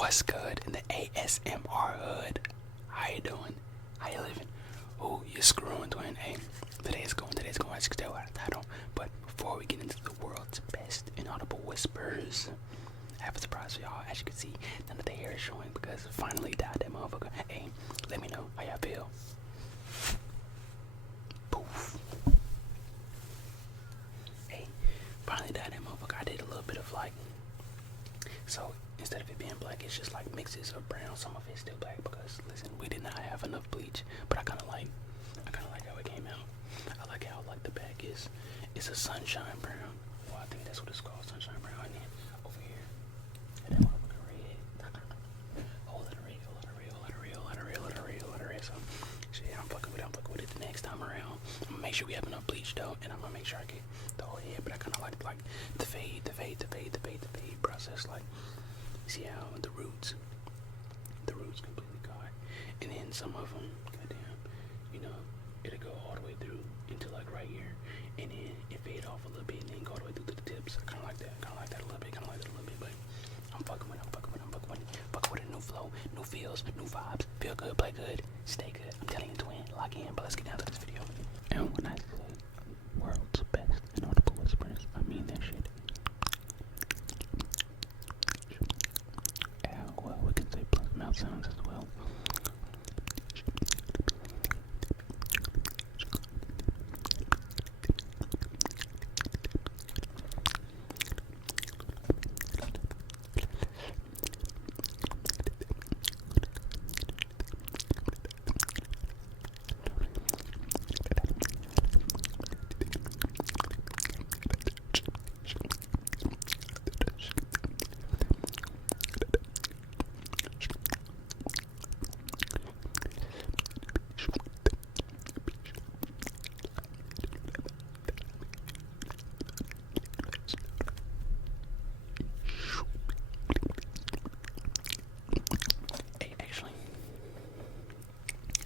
What's good in the ASMR hood? How you doing? How you living? Oh, you're screwing, twin. Hey, today's going, as you can tell by the title. But before we get into the world's best inaudible whispers, I have a surprise for y'all. As you can see, none of the hair is showing because I finally died that motherfucker. Hey, let me know how y'all feel. Poof. Hey, finally died that motherfucker. I did a little bit of like, so instead of it being black, it's just like mixes of brown. Some of it's still black because listen, we did not have enough bleach. But I kinda like how it came out. I like how like the back is, it's a sunshine brown. Well, I think that's what it's called, sunshine brown. And then over here, and that motherfucker red. Whole lot of red, whole lot of red, whole lot of red, whole lot of red, whole lot of red, whole lot of red. So shit, I'm fucking with it the next time around. I'm gonna make sure we have enough bleach though, and I'm gonna make sure I get the whole head. But I kinda like the fade process. Like, see how the roots completely caught, and then some of them, goddamn, it'll go all the way through into like right here, and then it fade off a little bit, and then go all the way through to the tips. Kind of like that a little bit, but I'm fucking with a new flow, new feels, new vibes. Feel good, play good, stay good. I'm telling you, twin, lock in. But let's get down to this video. And when I say world's best inaudible whispers, I mean that shit. Well, we can say plus mouth sounds as well.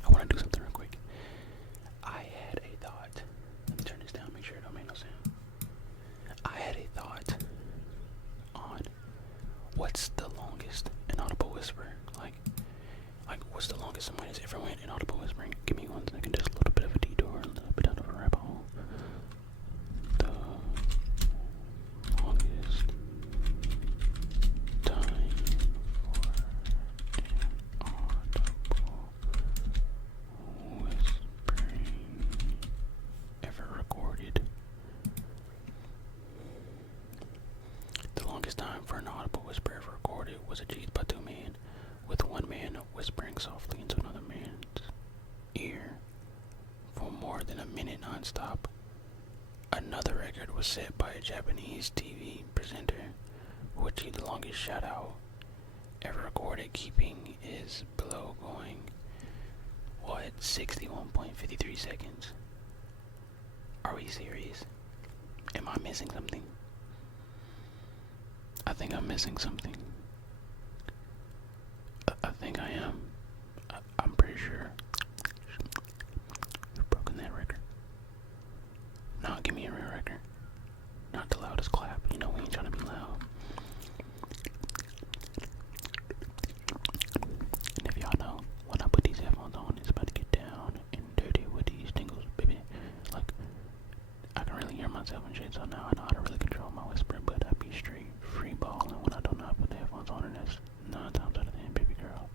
I want to do something real quick. I had a thought. Let me turn this down, make sure it don't make no sound. I had a thought on what's the longest inaudible whisper. Like what's the longest somebody has ever went inaudible whispering? Give me 1 second, just a little bit of a detour, a little bit out of a rabbit hole. The longest time for inaudible whispering ever recorded. The longest time for an audible whisper ever recorded was achieved by 2 men, with 1 man whispering softly into another man's ear for more than a minute non-stop. Another record was set by a Japanese TV presenter who achieved the longest shout-out ever recorded, keeping his below going, 61.53 seconds. Are we serious? Am I missing something? I think I'm missing something. I think I am. I'm pretty sure. You've broken that record. No, give me a real record. Not the loudest clap. We ain't trying to be loud. And if y'all know, when I put these headphones on, it's about to get down and dirty with these tingles, baby. Like, I can really hear myself and shit, so now I know how to really control my whisper, but I be straight free balling when I don't know how to put the headphones on, and that's 9 times out of 10, baby girl.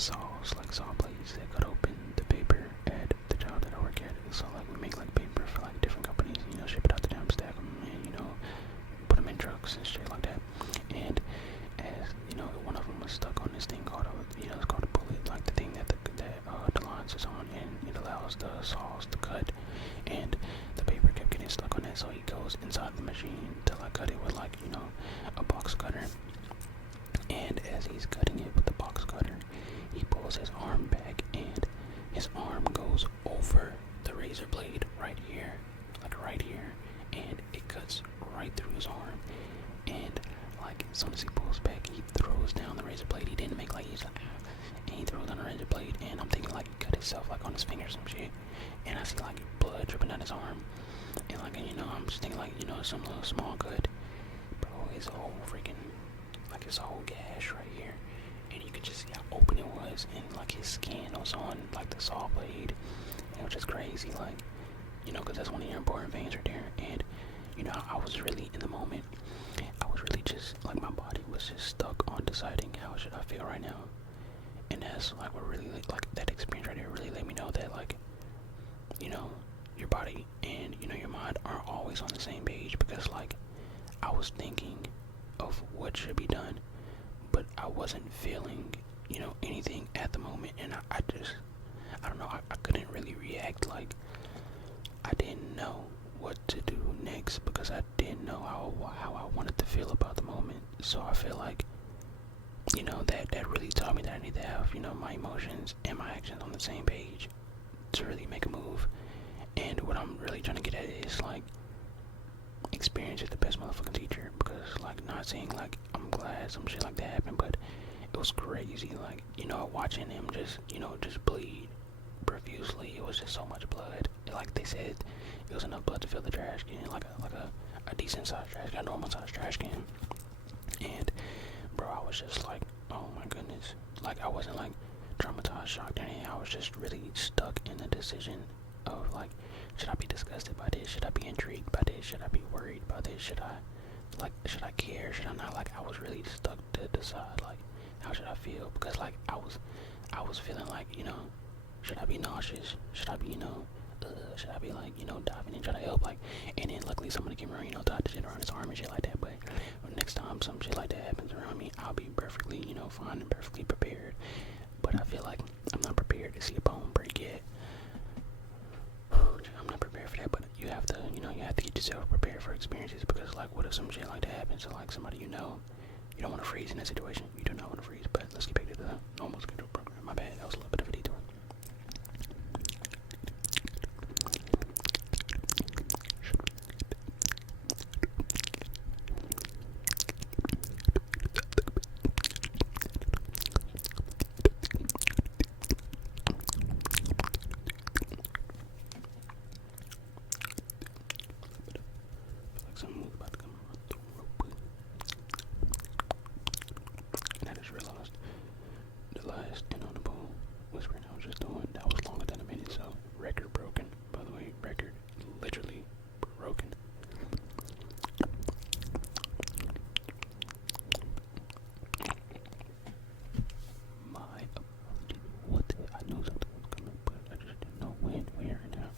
saws, like saw blades that cut open the paper at the job that I work at. So like we make like paper for like different companies, you know, ship it out to them, stack them, and you know, put them in trucks and shit like that. And as you know, one of them was stuck on this thing called a, you know, it's called a bullet, like the thing that the lines is on, and it allows the saws to cut. And the paper kept getting stuck on that, so he goes inside the machine to like cut it with like, you know, a box cutter. And as he's cutting it with the box cutter, he pulls his arm back, and his arm goes over the razor blade right here, like right here, and it cuts right through his arm. And like as soon as he pulls back, he throws down the razor blade. He didn't make like he's like, and he throws down the razor blade, and I'm thinking like he cut himself like on his finger or some shit. And I see like blood dripping down his arm, and like, you know, I'm just thinking like, you know, some little small cut, bro. His whole freaking, like his whole gash right here, and you could just see how open it was, and like his skin was on like the saw blade. And it was just crazy, like, you know, because that's one of your important veins right there. And you know, I was really in the moment. I was really just like, my body was just stuck on deciding how should I feel right now. And that's like what really, like that experience right there really let me know that like, you know, your body and, you know, your mind aren't always on the same page. Because like I was thinking of what should be done, but I wasn't feeling, you know, anything at the moment. And I don't know, I couldn't really react. Like I didn't know what to do next because I didn't know how I wanted to feel about the moment. So I feel like, you know, that really taught me that I need to have, you know, my emotions and my actions on the same page to really make a move. And what I'm really trying to get at is like, experience is the best motherfucking teacher. Because like, not saying like I'm glad some shit like that happened, but it was crazy. Like, you know, watching him just, you know, just bleed profusely. It was just so much blood. Like they said, it was enough blood to fill the trash can, like a decent sized trash can, a normal sized trash can. And bro, I was just like, oh my goodness. Like I wasn't like traumatized, shocked, or anything. I was just really stuck in the decision of like, should I be disgusted by this? Should I be intrigued by this? Should I be worried by this? Should I care? Should I not? Like I was really stuck to decide like, how should I feel? Because like I was feeling like, you know, should I be nauseous? Should I be, you know, should I be like, you know, diving in trying to help? Like, and then luckily somebody came around, you know, tied the shit around his arm and shit like that. But next time some shit like that happens around me, I'll be perfectly, you know, fine and perfectly prepared. But I feel like I'm not prepared to see a bone break yet. I'm not prepared for that. But you have to, you know, you have to get yourself prepared for experiences. Because like, what if some shit like that happens to like somebody you know? You don't want to freeze in that situation. You do not want to freeze. But let's get back to the normal schedule program. My bad. That was a little bit of a detour. And I just realized the last inaudible whispering I was just doing, that was longer than a minute, so record broken. By the way, record literally broken. My apologies. What the, I knew something was coming, but I just didn't know when, where, and how.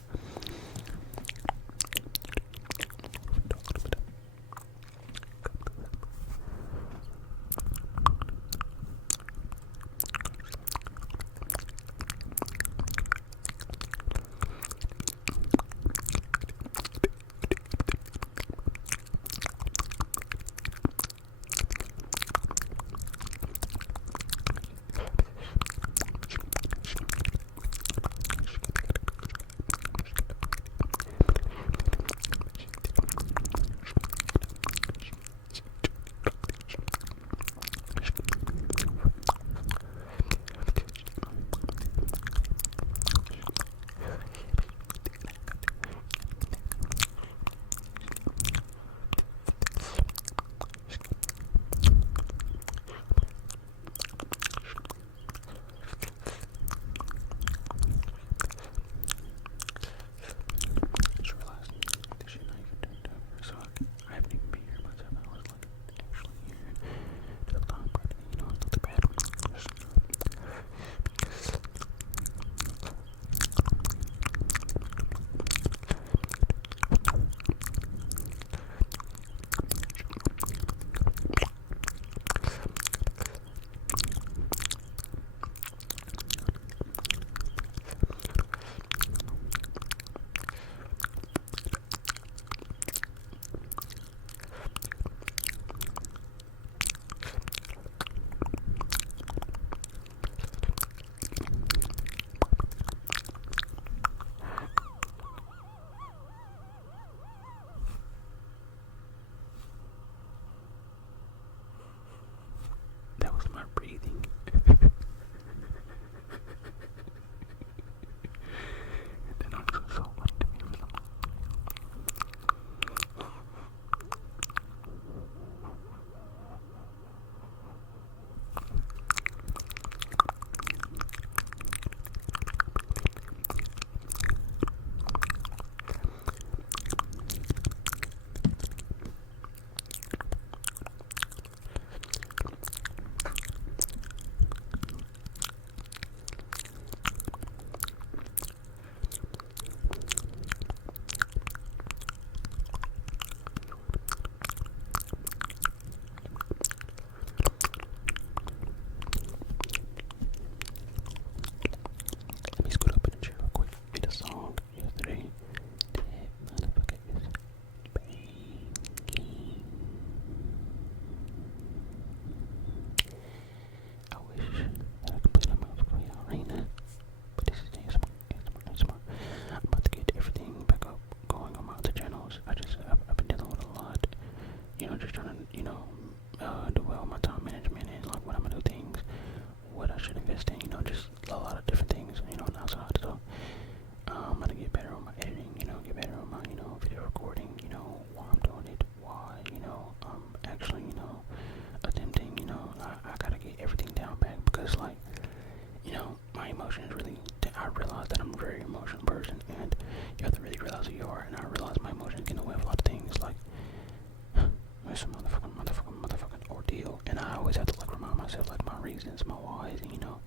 I realized that I'm a very emotional person, and you have to really realize who you are. And I realized my emotions get in the way of a lot of things. Like it's a motherfucking ordeal, and I always have to like remind myself like my reasons, my whys, and you know,